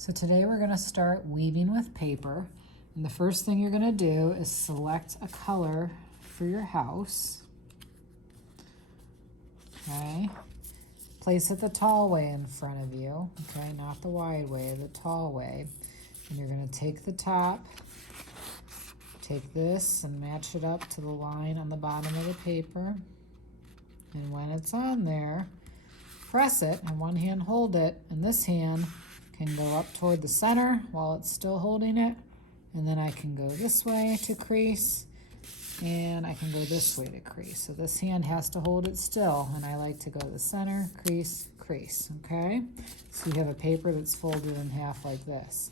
So today we're going to start weaving with paper. And the first thing you're going to do is select a color for your house. Okay. Place it the tall way in front of you. Okay, not the wide way, the tall way. And you're going to take the top, take this and match it up to the line on the bottom of the paper. And when it's on there, press it, and one hand hold it, and this hand can go up toward the center while it's still holding it, and then I can go this way to crease, and I can go this way to crease. So this hand has to hold it still, and I like to go to the center, crease, crease, okay? So you have a paper that's folded in half like this.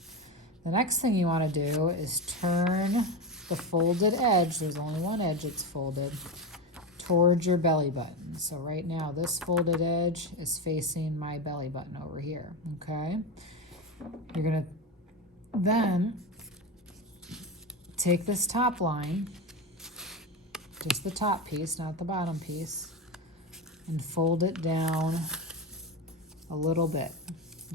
The next thing you want to do is turn the folded edge, there's only one edge that's folded, towards your belly button. So right now this folded edge is facing my belly button over here, okay? You're gonna then take this top line, just the top piece, not the bottom piece, and fold it down a little bit,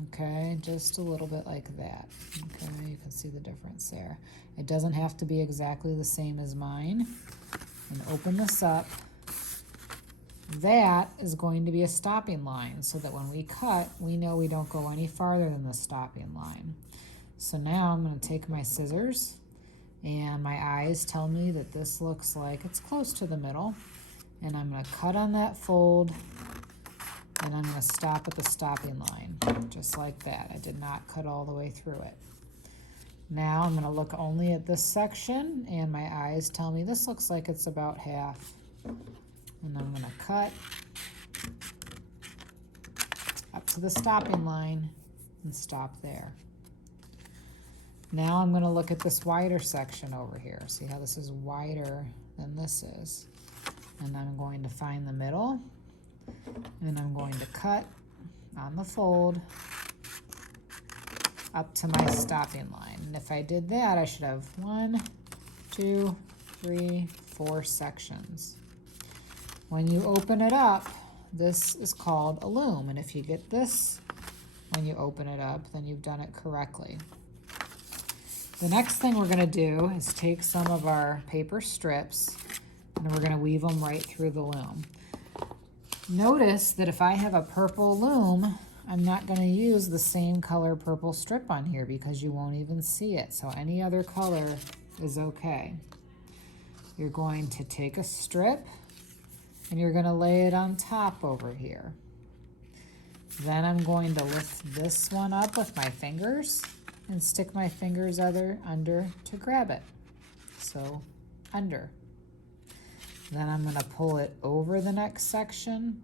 okay? Just a little bit like that, okay? You can see the difference there. It doesn't have to be exactly the same as mine. And open this up. That is going to be a stopping line so that when we cut, we know we don't go any farther than the stopping line. So now I'm going to take my scissors, and my eyes tell me that this looks like it's close to the middle, and I'm going to cut on that fold, and I'm going to stop at the stopping line, just like that. I did not cut all the way through it. Now I'm going to look only at this section, and my eyes tell me this looks like it's about half. And I'm going to cut up to the stopping line and stop there. Now I'm going to look at this wider section over here. See how this is wider than this is. And I'm going to find the middle, and I'm going to cut on the fold up to my stopping line. And if I did that, I should have 1, 2, 3, 4 sections. When you open it up, this is called a loom, and if you get this when you open it up, then you've done it correctly. The next thing we're going to do is take some of our paper strips, and we're going to weave them right through the loom. Notice that if I have a purple loom, I'm not going to use the same color purple strip on here because you won't even see it, so any other color is okay. You're going to take a strip, and you're going to lay it on top over here. Then I'm going to lift this one up with my fingers and stick my fingers under to grab it. So under. Then I'm going to pull it over the next section,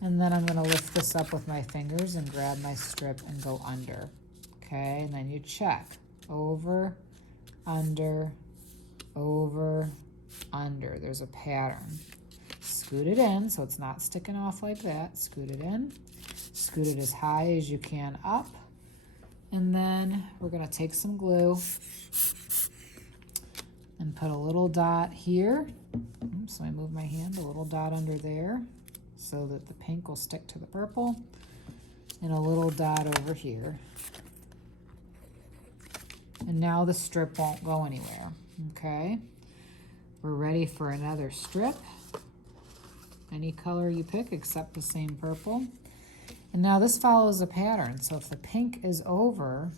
and then I'm going to lift this up with my fingers and grab my strip and go under. Okay, and then you check. Over, under, over, under. There's a pattern. Scoot it in so it's not sticking off like that. Scoot it in. Scoot it as high as you can up. And then we're going to take some glue and put a little dot here. Oops, so I move my hand, a little dot under there so that the pink will stick to the purple, and a little dot over here. And now the strip won't go anywhere. Okay, we're ready for another strip. Any color you pick except the same purple. And now this follows a pattern. So if the pink is over,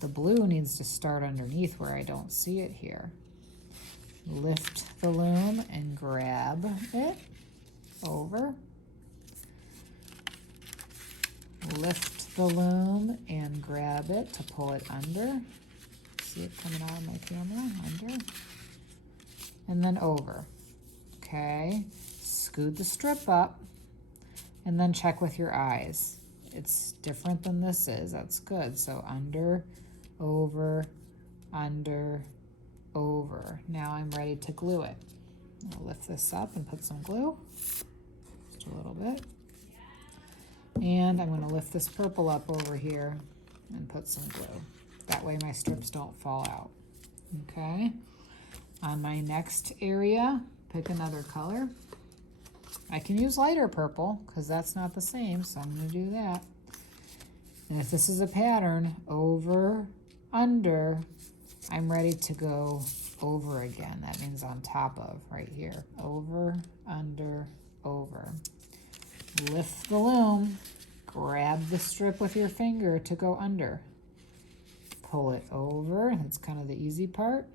the blue needs to start underneath where I don't see it here. Lift the loom and grab it over. Lift the loom and grab it to pull it under. See it coming out of my camera? Under. And then over. Okay. Scoot the strip up, and then check with your eyes. It's different than this is. That's good. So under, over, under, over. Now I'm ready to glue it. I'll lift this up and put some glue, just a little bit. And I'm going to lift this purple up over here and put some glue. That way my strips don't fall out. Okay. On my next area, pick another color. I can use lighter purple because that's not the same, so I'm going to do that. And if this is a pattern, over, under, I'm ready to go over again. That means on top of, right here. Over, under, over. Lift the loom, grab the strip with your finger to go under. Pull it over, that's kind of the easy part.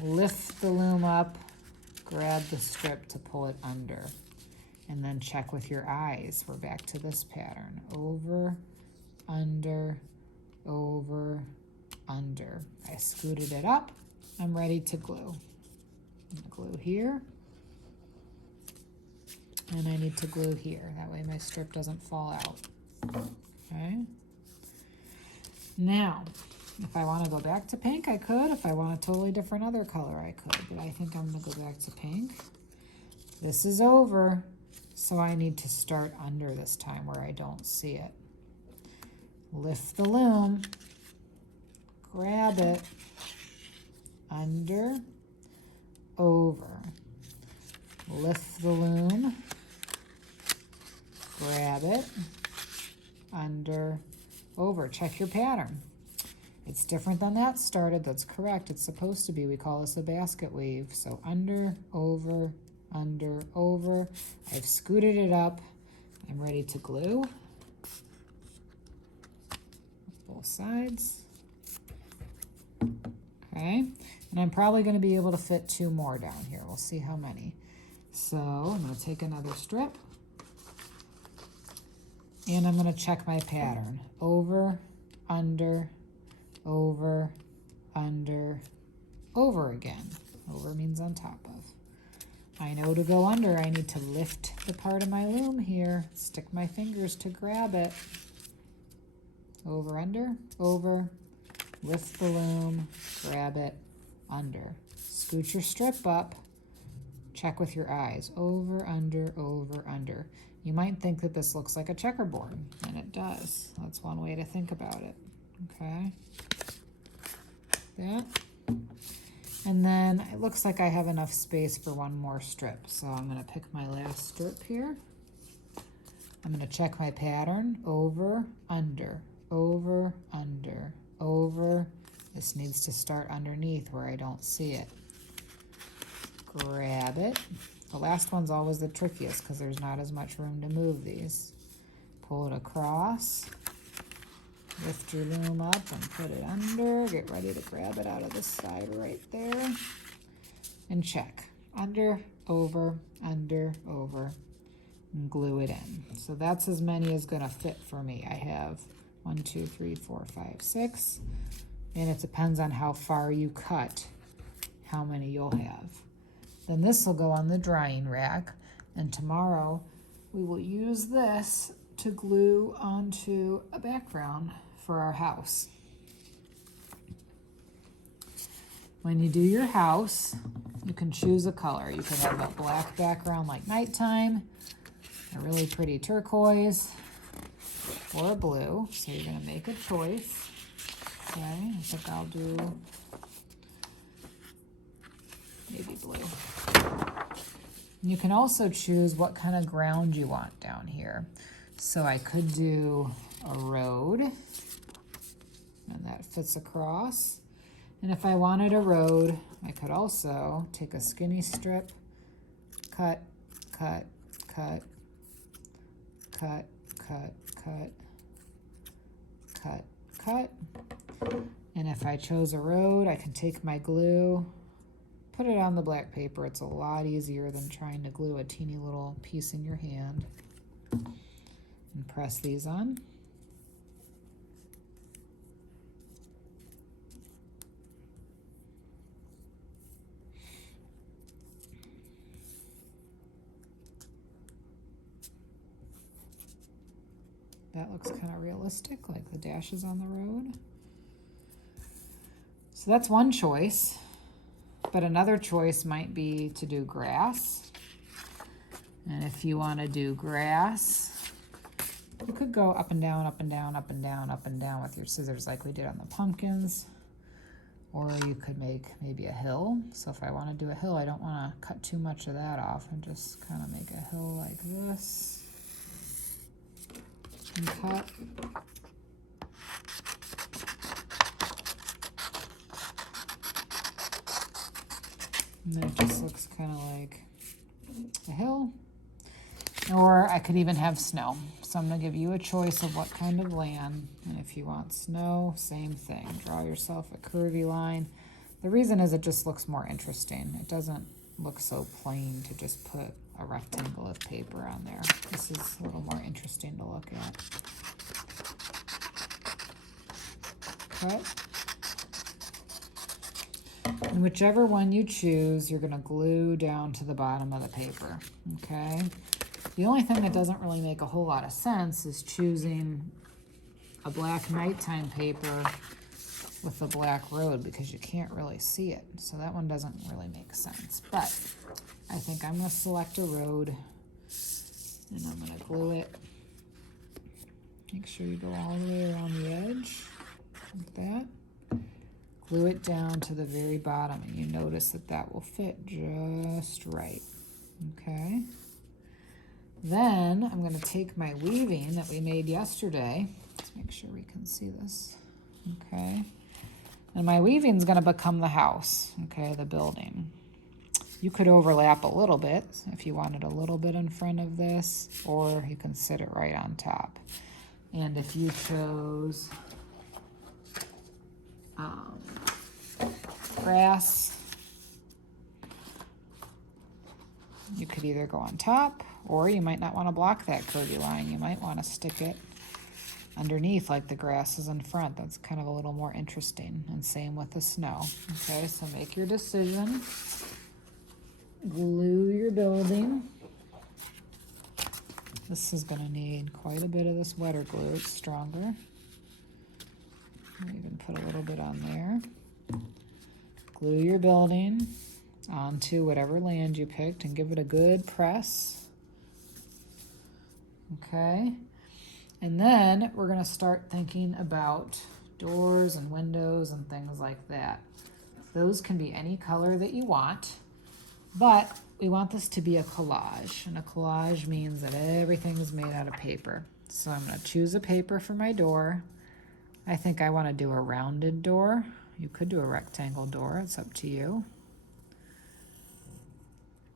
Lift the loom up, grab the strip to pull it under. And then check with your eyes. We're back to this pattern. Over, under, over, under. I scooted it up. I'm ready to glue. Glue here. And I need to glue here. That way my strip doesn't fall out. Okay. Now, if I want to go back to pink, I could. If I want a totally different other color, I could. But I think I'm going to go back to pink. This is over, so I need to start under this time where I don't see it. Lift the loom, grab it, under, over. Lift the loom, grab it, under, over. Check your pattern. It's different than that started. That's correct. It's supposed to be. We call this a basket weave. So under, over, under, over. I've scooted it up. I'm ready to glue. Both sides. Okay. And I'm probably going to be able to fit 2 more down here. We'll see how many. So I'm going to take another strip. And I'm going to check my pattern. Over, under, over, under, over again. Over means on top of. I know to go under, I need to lift the part of my loom here, stick my fingers to grab it. Over, under, over, lift the loom, grab it, under. Scoot your strip up, check with your eyes. Over, under, over, under. You might think that this looks like a checkerboard, and it does. That's one way to think about it. Okay, that. And then it looks like I have enough space for one more strip. So I'm gonna pick my last strip here. I'm gonna check my pattern. Over, under, over, under, over. This needs to start underneath where I don't see it. Grab it. The last one's always the trickiest because there's not as much room to move these. Pull it across. Lift your loom up and put it under. Get ready to grab it out of the side right there. And check. Under, over, and glue it in. So that's as many as gonna fit for me. I have 1, 2, 3, 4, 5, 6. And it depends on how far you cut, how many you'll have. Then this will go on the drying rack. And tomorrow we will use this to glue onto a background for our house. When you do your house, you can choose a color. You can have a black background like nighttime, a really pretty turquoise, or a blue. So you're gonna make a choice. Okay, I think I'll do maybe blue. You can also choose what kind of ground you want down here. So I could do a road, and that fits across. And if I wanted a road, I could also take a skinny strip, cut, cut, cut, cut, cut, cut, cut, cut. And if I chose a road, I can take my glue, put it on the black paper. It's a lot easier than trying to glue a teeny little piece in your hand. And press these on. That looks kind of realistic, like the dashes on the road. So that's one choice, but another choice might be to do grass. And if you want to do grass, you could go up and down, up and down, up and down, up and down with your scissors like we did on the pumpkins. Or you could make maybe a hill. So if I want to do a hill, I don't want to cut too much of that off and just kind of make a hill like this. And cut. And then it just looks kind of like a hill. Or I could even have snow. So I'm going to give you a choice of what kind of land. And if you want snow, same thing. Draw yourself a curvy line. The reason is it just looks more interesting. It doesn't look so plain to just put a rectangle of paper on there. This is a little more interesting to look at. Cut. And whichever one you choose, you're going to glue down to the bottom of the paper, okay? The only thing that doesn't really make a whole lot of sense is choosing a black nighttime paper with a black road because you can't really see it. So that one doesn't really make sense. But I think I'm going to select a road and I'm going to glue it. Make sure you go all the way around the edge like that. Glue it down to the very bottom and you notice that that will fit just right. Okay. Then I'm going to take my weaving that we made yesterday. Let's make sure we can see this. Okay. And my weaving is going to become the house, okay, the building. You could overlap a little bit if you wanted a little bit in front of this, or you can sit it right on top. And if you chose grass, you could either go on top, or you might not want to block that curvy line. You might want to stick it underneath like the grass is in front. That's kind of a little more interesting. And same with the snow. Okay, so make your decision. Glue your building. This is going to need quite a bit of this wetter glue. It's stronger. I'll even put a little bit on there. Glue your building onto whatever land you picked and give it a good press. Okay. And then we're going to start thinking about doors and windows and things like that. Those can be any color that you want, but we want this to be a collage. And a collage means that everything is made out of paper. So I'm going to choose a paper for my door. I think I want to do a rounded door. You could do a rectangle door. It's up to you.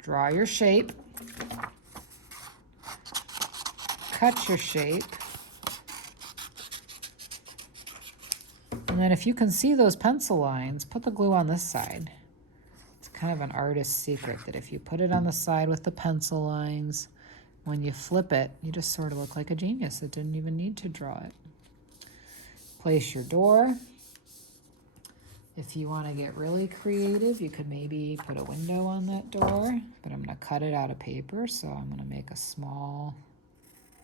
Draw your shape. Cut your shape. And then if you can see those pencil lines, put the glue on this side. It's kind of an artist's secret that if you put it on the side with the pencil lines, when you flip it, you just sort of look like a genius. It didn't even need to draw it. Place your door. If you want to get really creative, you could maybe put a window on that door, but I'm going to cut it out of paper, so I'm going to make a small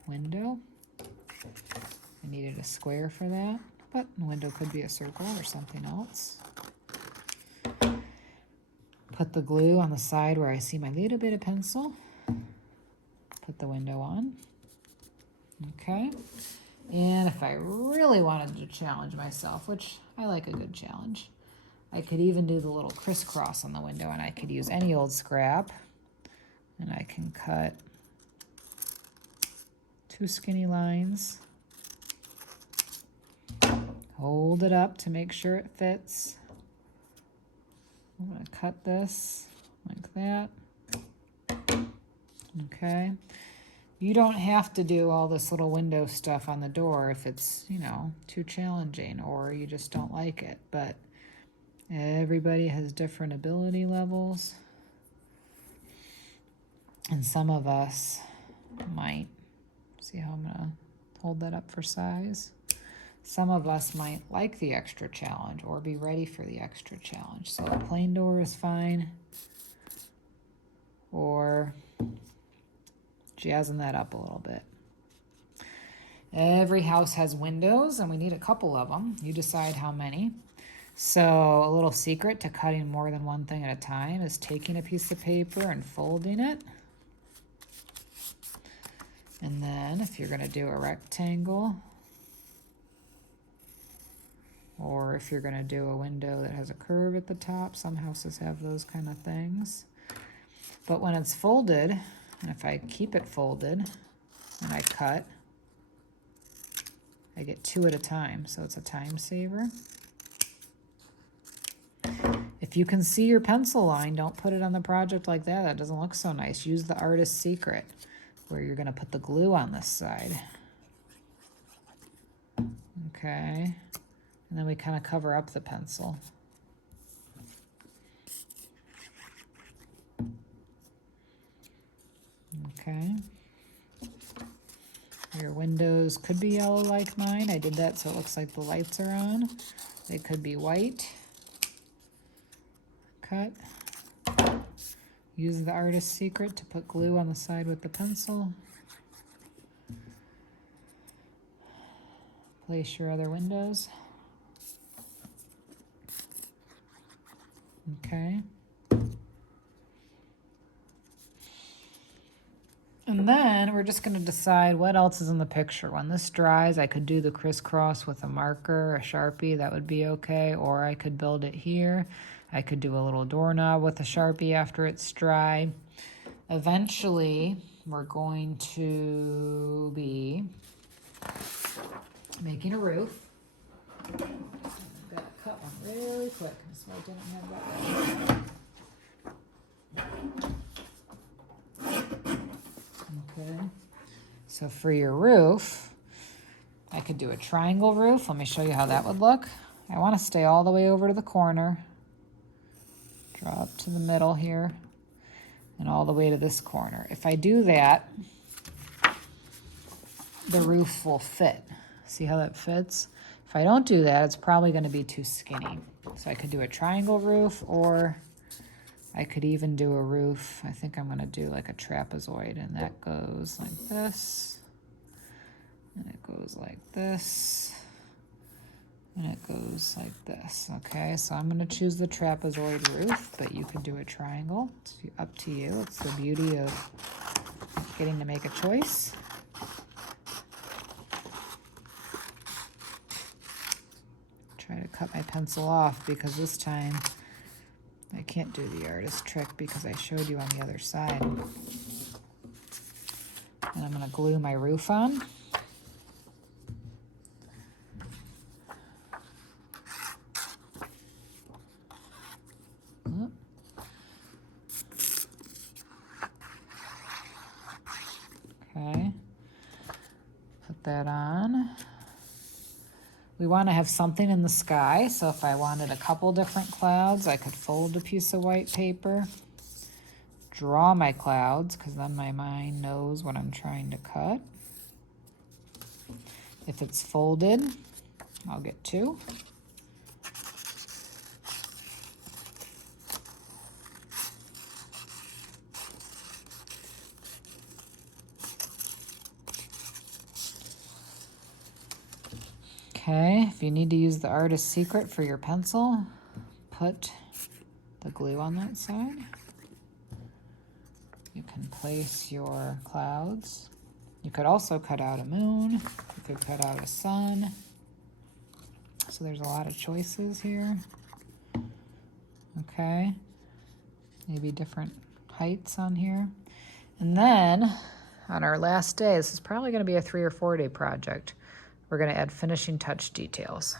window. I needed a square for that, but the window could be a circle or something else. Put the glue on the side where I see my little bit of pencil. Put the window on. Okay. And if I really wanted to challenge myself, which I like a good challenge, I could even do the little crisscross on the window, and I could use any old scrap, and I can cut 2 skinny lines. Hold it up to make sure it fits. I'm going to cut this like that. Okay. You don't have to do all this little window stuff on the door if it's, you know, too challenging or you just don't like it. But everybody has different ability levels. And some of us might, see how I'm going to hold that up for size? Some of us might like the extra challenge or be ready for the extra challenge. So a plain door is fine. Or jazzing that up a little bit. Every house has windows, and we need a couple of them. You decide how many. So a little secret to cutting more than one thing at a time is taking a piece of paper and folding it. And then if you're going to do a rectangle, or if you're going to do a window that has a curve at the top, some houses have those kind of things. But when it's folded, and if I keep it folded and I cut, I get 2 at a time, so it's a time saver. If you can see your pencil line, don't put it on the project like that. That doesn't look so nice. Use the artist's secret, where you're gonna put the glue on this side. Okay, and then we kind of cover up the pencil. Okay. Your windows could be yellow like mine. I did that so it looks like the lights are on. They could be white. Cut. Use the artist's secret to put glue on the side with the pencil. Place your other windows. Okay. And then we're just going to decide what else is in the picture. When this dries, I could do the crisscross with a marker, a Sharpie, that would be okay. Or I could build it here. I could do a little doorknob with a Sharpie after it's dry. Eventually, we're going to be making a roof. I'm going to cut one really quick so I didn't have that ready. Okay, so for your roof, I could do a triangle roof. Let me show you how that would look. I want to stay all the way over to the corner, draw up to the middle here, and all the way to this corner. If I do that, the roof will fit. See how that fits? If I don't do that, it's probably going to be too skinny. So I could do a triangle roof, or I could even do a roof. I think I'm going to do like a trapezoid, and that goes like this, and it goes like this, and it goes like this. Okay, so I'm going to choose the trapezoid roof, but you could do a triangle. It's up to you. It's the beauty of getting to make a choice. Try to cut my pencil off because this time I can't do the artist trick because I showed you on the other side. And I'm going to glue my roof on. Okay. Put that on. We want to have something in the sky, so if I wanted a couple different clouds, I could fold a piece of white paper, draw my clouds, because then my mind knows what I'm trying to cut. If it's folded, I'll get two. Okay, if you need to use the artist's secret for your pencil, put the glue on that side. You can place your clouds. You could also cut out a moon. You could cut out a sun. So there's a lot of choices here. Okay, maybe different heights on here. And then on our last day, this is probably going to be a 3 or 4 day project, we're going to add finishing touch details.